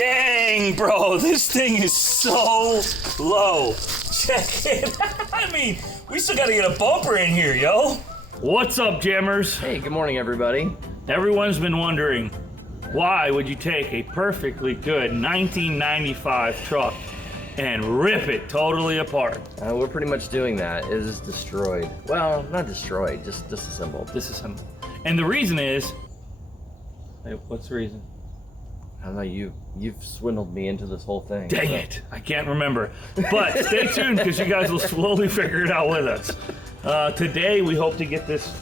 Dang, bro, this thing is so low. Check it. I mean, we still gotta get a bumper in here, yo. What's up, jammers? Hey, good morning, everybody. Everyone's been wondering, why would you take a perfectly good 1995 truck and rip it totally apart? We're pretty much doing that. It is destroyed. Well, not destroyed, just disassembled. Disassembled. And the reason is, what's the reason? I don't know, you've swindled me into this whole thing. Dang it, I can't remember. But stay tuned because you guys will slowly figure it out with us. Today we hope to get this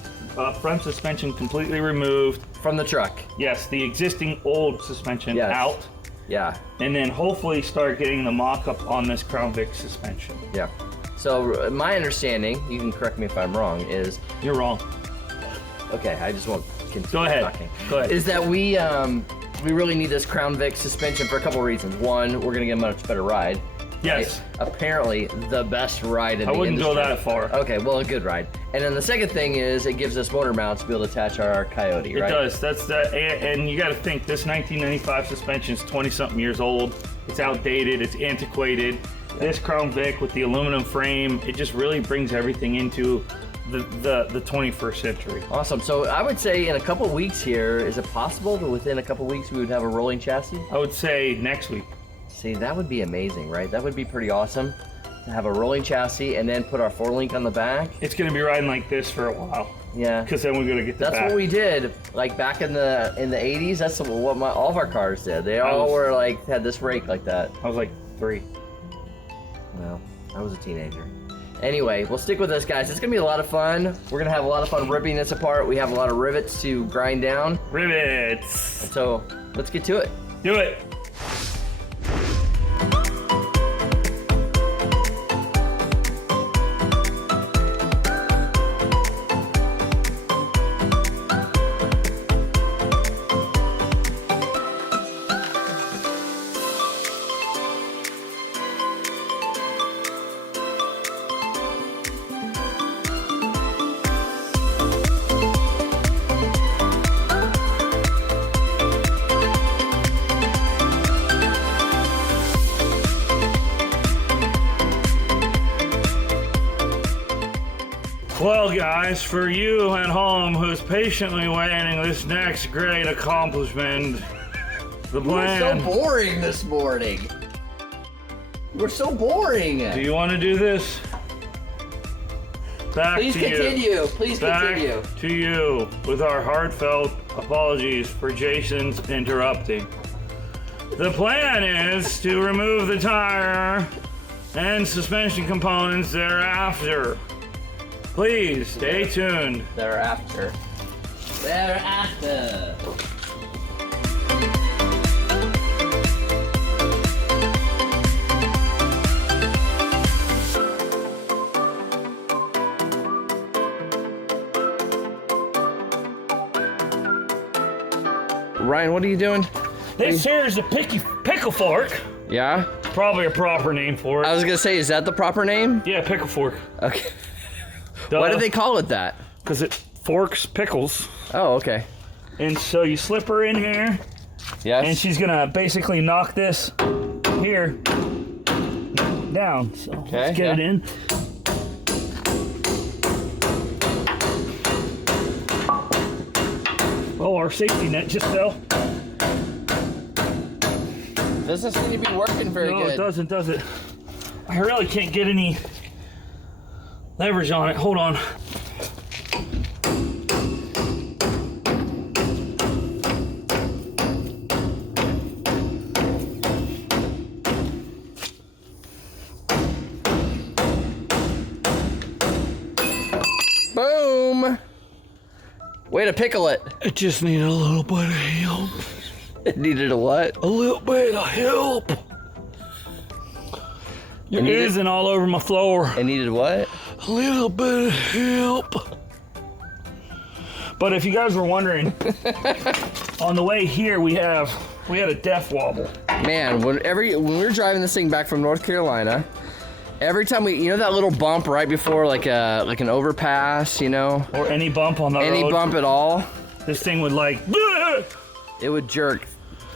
front suspension completely removed. From the truck. Yes, the existing old suspension out. Yeah. And then hopefully start getting the mock-up on this Crown Vic suspension. Yeah. So my understanding, you can correct me if I'm wrong, is... You're wrong. Okay, I just won't continue Go ahead. talking. Go ahead. Is that we really need this Crown Vic suspension for a couple reasons. One, we're gonna get a much better ride. Yes. Right? Apparently, the best ride in the industry. I wouldn't go that far. Okay, well, a good ride. And then the second thing is it gives us motor mounts to be able to attach our Coyote, right? It does. That's the, and you got to think this 1995 suspension is 20-something years old. It's outdated. It's antiquated. Yeah. This Crown Vic with the aluminum frame, it just really brings everything into the 21st century. Awesome. So I would say in a couple weeks here, is it possible that within a couple weeks we would have a rolling chassis? I would say next week. See, that would be amazing, right? That would be pretty awesome to have a rolling chassis and then put our 4-link on the back. It's going to be riding like this for a while. Yeah. Because then we're going to get the That's back. what we did, like back in the 80s. That's what all of our cars did. They all were like, had this rake like that. I was like 3. Well, I was a teenager. Anyway, we'll stick with this, guys. It's going to be a lot of fun. We're going to have a lot of fun ripping this apart. We have a lot of rivets to grind down. Rivets. So let's get to it. Do it. Well, guys, for you at home who's patiently waiting this next great accomplishment, the plan... We're so boring this morning. We're so boring. Do you want to do this? Back Please to continue. you. Please Back continue. to you with our heartfelt apologies for Jason's interrupting. The plan is to remove the tire and suspension components thereafter. Please stay tuned. Thereafter. Ryan, what are you doing? This here is a pickle fork. Yeah? Probably a proper name for it. I was gonna say, is that the proper name? Yeah, pickle fork. Okay. Why do they call it that? Because it forks pickles. Oh, okay. And so you slip her in here. Yes. And she's gonna basically knock this here down. So let's get it in. Oh, our safety net just fell. Doesn't seem to be working very good. No, it doesn't, does it? I really can't get any leverage on it. Hold on. Boom! Way to pickle it. It just needed a little bit of help. It needed a what? A little bit of help. You're oozing all over my floor. It needed what? A little bit of help. But if you guys were wondering, on the way here we had a death wobble. Man, when we were driving this thing back from North Carolina, every time you know that little bump right before like an overpass, you know? Or any bump on the road. Any bump at all. This thing would like, it would jerk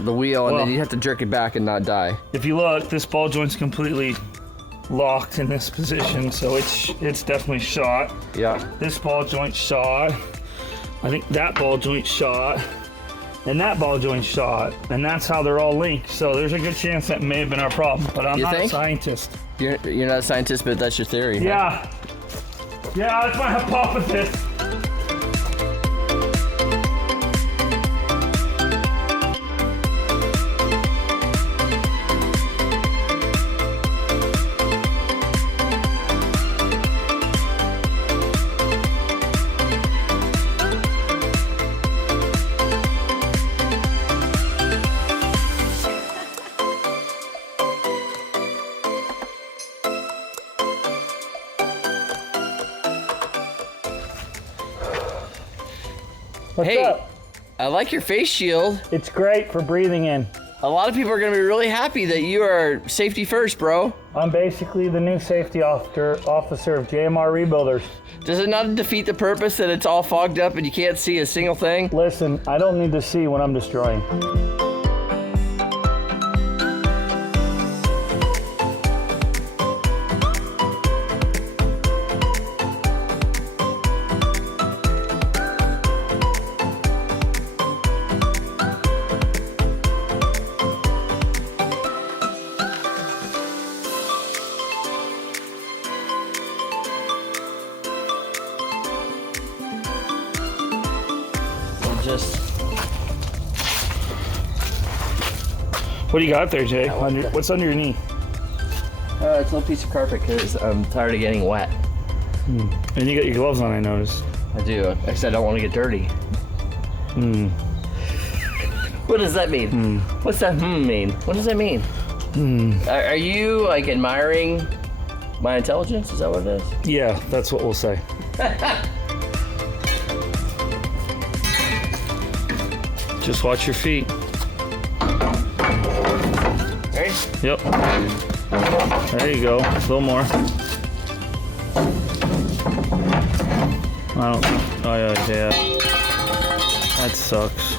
the wheel, and Well, then you have to jerk it back and not die. If you look, this ball joint's completely locked in this position, so it's definitely shot. Yeah. This ball joint shot. I think that ball joint shot. And that ball joint shot. And that's how they're all linked. So there's a good chance that may have been our problem. But I'm not a scientist. You're not a scientist, but that's your theory. Yeah. Huh? Yeah, that's my hypothesis. What's up? I like your face shield. It's great for breathing in. A lot of people are going to be really happy that you are safety first, bro. I'm basically the new safety officer of JMR Rebuilders. Does it not defeat the purpose that it's all fogged up and you can't see a single thing? Listen, I don't need to see when I'm destroying. What do you got there, Jay? What's under your knee? It's a little piece of carpet because I'm tired of getting wet. And you got your gloves on, I noticed. I do. I said I don't want to get dirty. What does that mean? What's that mean? What does that mean? Are you like admiring my intelligence? Is that what it is? Yeah, that's what we'll say. Just watch your feet. Ready? Yep. There you go. A little more. I don't. Oh yeah. That sucks.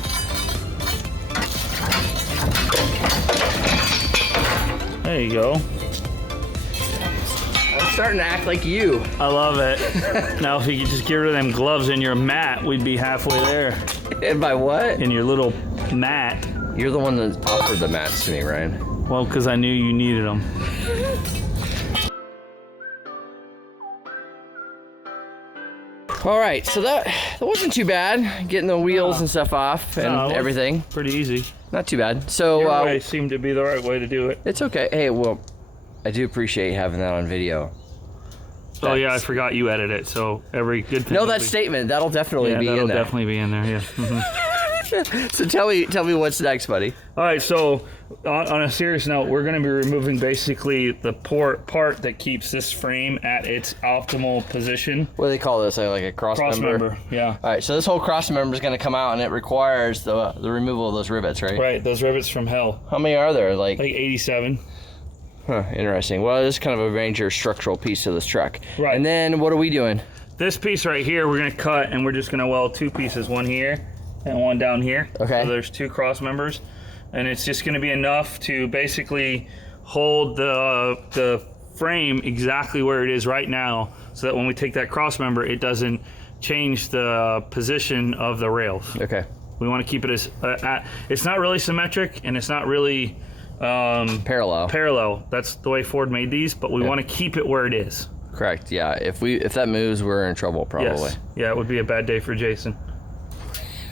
There you go. I'm starting to act like you. I love it. Now, if you could just get rid of them gloves in your mat, we'd be halfway there. And by what? In your little mat. You're the one that offered the mats to me, Ryan. Well, because I knew you needed them. All right, so that wasn't too bad, getting the wheels and stuff off and everything. Pretty easy. Not too bad. So Your way seemed to be the right way to do it. it's okay. Hey, well, I do appreciate having that on video. Oh yeah, I forgot you edit it, so every good thing. No, that statement, that'll definitely be in there. That'll definitely be in there, yeah. So tell me what's next, buddy. All right, so on a serious note, we're going to be removing basically the part that keeps this frame at its optimal position. What do they call this? Like a cross member? Yeah. All right, so this whole cross member is going to come out, and it requires the removal of those rivets, right? Right, those rivets from hell. How many are there? Like 87. Huh, interesting. Well, it is kind of a major structural piece of this truck. Right. And then what are we doing? This piece right here, we're going to cut, and we're just going to weld two pieces, one here and one down here. Okay. So there's two cross members, and it's just going to be enough to basically hold the frame exactly where it is right now, so that when we take that cross member, it doesn't change the position of the rails. Okay. We want to keep it as it's not really symmetric, and it's not really parallel. That's the way Ford made these, but we want to keep it where it is. Correct. Yeah. If that moves, we're in trouble probably. Yes. Yeah, it would be a bad day for Jason.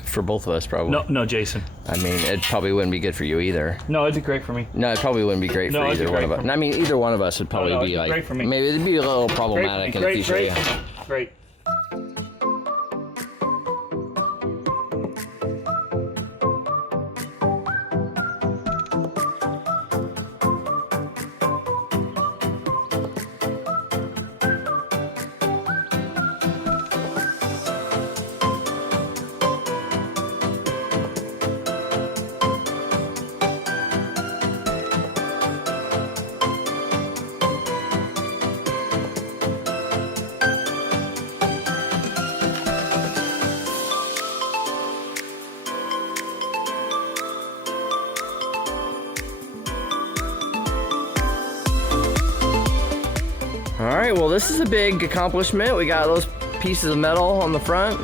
For both of us, probably. No, Jason. I mean, it probably wouldn't be good for you either. No, it'd be great for me. No, it probably wouldn't be great for either one of us. I mean, either one of us would probably be like, great for me. Maybe it'd be a little problematic in the future. Yeah. Great. All right, well, this is a big accomplishment. We got those pieces of metal on the front.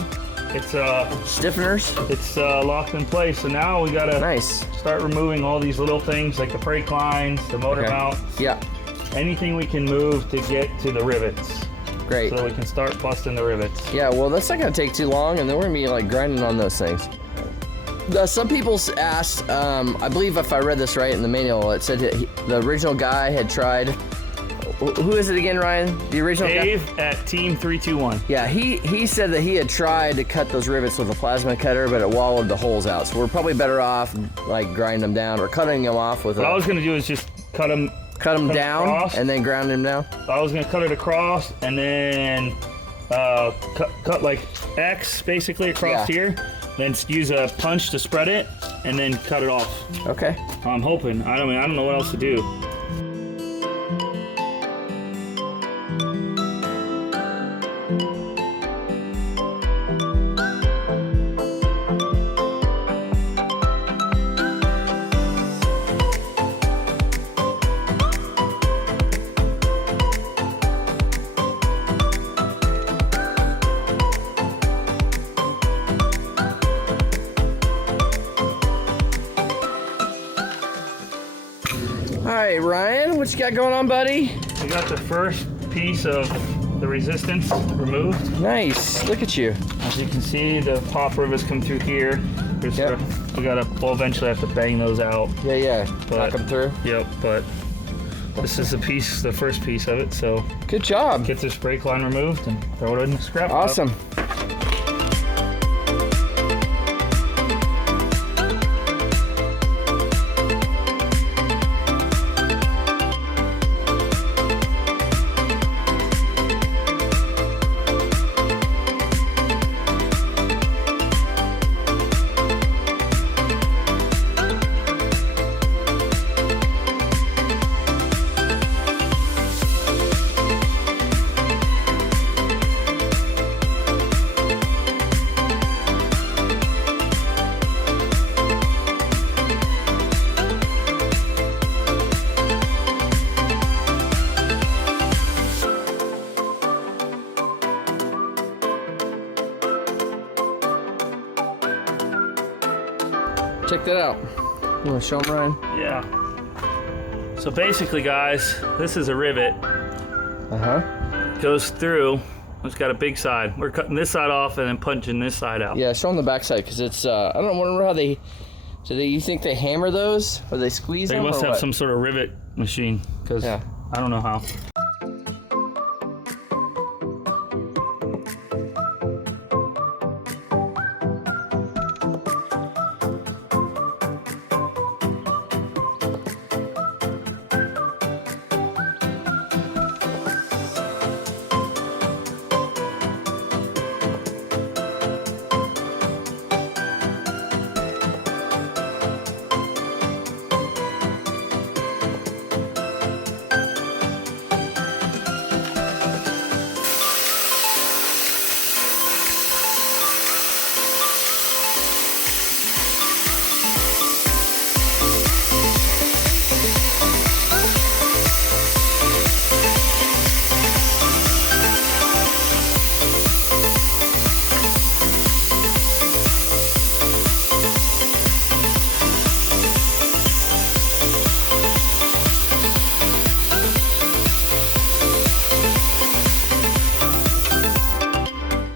It's stiffeners. It's locked in place. So now we gotta start removing all these little things like the brake lines, the motor mounts. Yeah. Anything we can move to get to the rivets. Great. So we can start busting the rivets. Yeah, well, that's not gonna take too long, and then we're gonna be like grinding on those things. Some people asked, I believe if I read this right in the manual, it said that the original guy had tried. Who is it again, Ryan? The original Dave guy? at Team 321. Yeah, he said that he had tried to cut those rivets with a plasma cutter, but it wallowed the holes out. So we're probably better off like grinding them down or cutting them off with. What I was gonna do is just cut them down across, and then ground them down. I was gonna cut it across and then cut like X basically across here. Then use a punch to spread it and then cut it off. Okay. I'm hoping. I don't know what else to do. All right, Ryan, what you got going on, buddy? We got the first piece of the resistance removed. Nice, look at you. As you can see, the pop rivets come through here. We'll eventually have to bang those out. Yeah, knock them through. Yep, but this is the first piece of it, so. Good job. Get this brake line removed and throw it in the scrap pile. Awesome. Check that out. You want to show them, Ryan? Yeah. So basically, guys, this is a rivet. Goes through. It's got a big side. We're cutting this side off and then punching this side out. Yeah, show them the back side because it's. I don't remember how they. You think they hammer those or they squeeze them? They must or have what? some sort of rivet machine because I don't know how.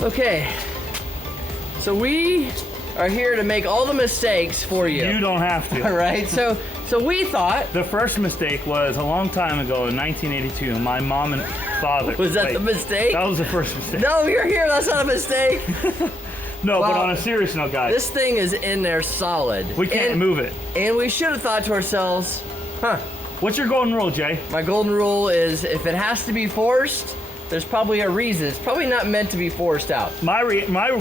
Okay, so we are here to make all the mistakes for you. You don't have to. All right, so we thought... The first mistake was a long time ago in 1982. My mom and father... Was that the mistake? That was the first mistake. No, you're here, that's not a mistake. No, but on a serious note, guys. This thing is in there solid. We can't move it. And we should have thought to ourselves, what's your golden rule, Jay? My golden rule is if it has to be forced, there's probably a reason. It's probably not meant to be forced out. My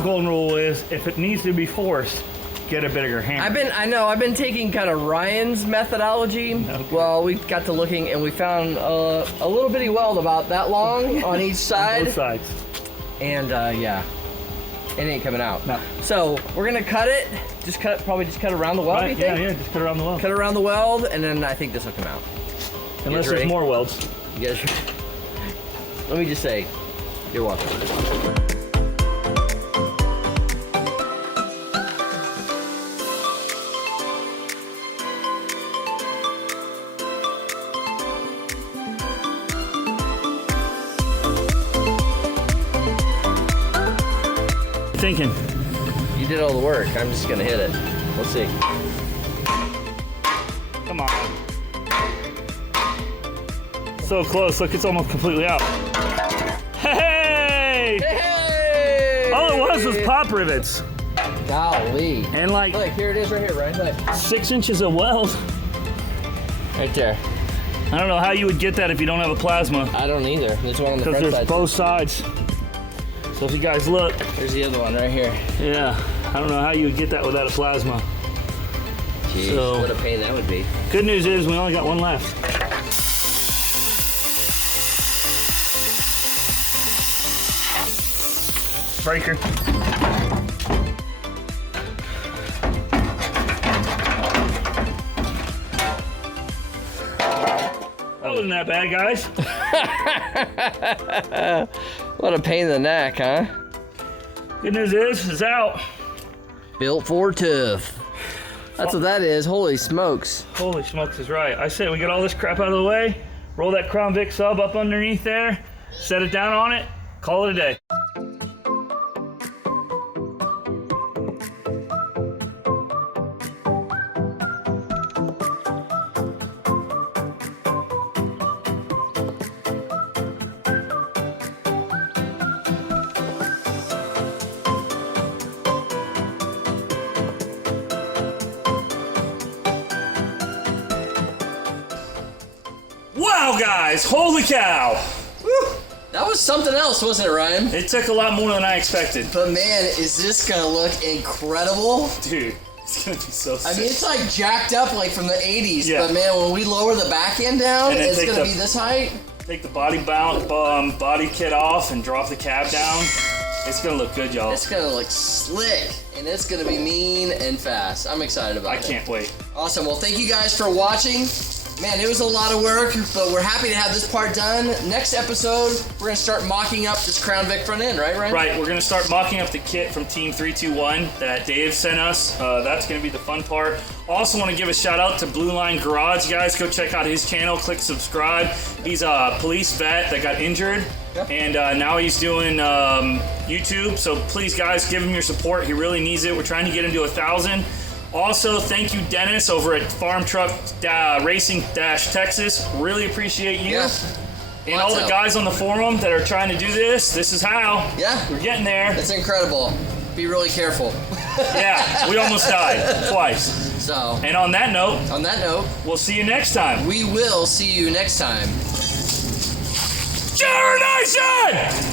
golden rule is if it needs to be forced, get a bigger hammer. I've been taking kind of Ryan's methodology. Okay. Well, we got to looking and we found a little bitty weld about that long on each side. On both sides. And yeah, it ain't coming out. No. So we're gonna cut it. Probably just cut around the weld. Right, you think? yeah, just cut around the weld. Cut around the weld, and then I think this will come out. Unless there's more welds. You guys let me just say, you're welcome. Thinking. You did all the work. I'm just gonna hit it. We'll see. Come on. So close. Look, it's almost completely out. Hey! Hey! All it was pop rivets. Golly. And like Look, here it is right here, Ryan. Look. 6 inches of weld. Right there. I don't know how you would get that if you don't have a plasma. I don't either. There's one on the Because front there's side. both sides. So if you guys look. There's the other one right here. Yeah. I don't know how you would get that without a plasma. Jeez, So, what a pain that would be. good news is we only got one left. Breaker. That wasn't that bad, guys. What a pain in the neck, huh? Good news is, it's out. Built for tough. That's what that is. Holy smokes. Holy smokes is right. I said we get all this crap out of the way, roll that Crown Vic sub up underneath there, set it down on it, call it a day. Wow, guys, holy cow. Woo. That was something else, wasn't it, Ryan? It took a lot more than I expected. But man, is this gonna look incredible? Dude, it's gonna be so sick. I mean, it's like jacked up like from the 80s, Yeah. but man, when we lower the back end down, And then it's take gonna the- be this height. Take the body kit off and drop the cab down. It's gonna look good, y'all. It's gonna look slick, and it's gonna be mean and fast. I'm excited about I it. can't wait. Awesome. Well, thank you guys for watching. Man, it was a lot of work, but we're happy to have this part done. Next episode, we're gonna start mocking up this Crown Vic front end, right, Ryan? Right, we're gonna start mocking up the kit from Team 321 that Dave sent us. That's gonna be the fun part. Also want to give a shout out to Blue Line Garage. You guys go check out his channel, click subscribe. He's a police vet that got injured. Yeah. And now he's doing YouTube, so please guys give him your support. He really needs it. We're trying to get him to 1,000. Also, thank you, Dennis, over at Farm Truck Racing Texas. Really appreciate you. Yeah. And all the guys on the forum that are trying to do this. This is how. Yeah. We're getting there. It's incredible. Be really careful. Yeah, we almost died twice. So, And on that note, we'll see you next time. we will see you next time. Generation!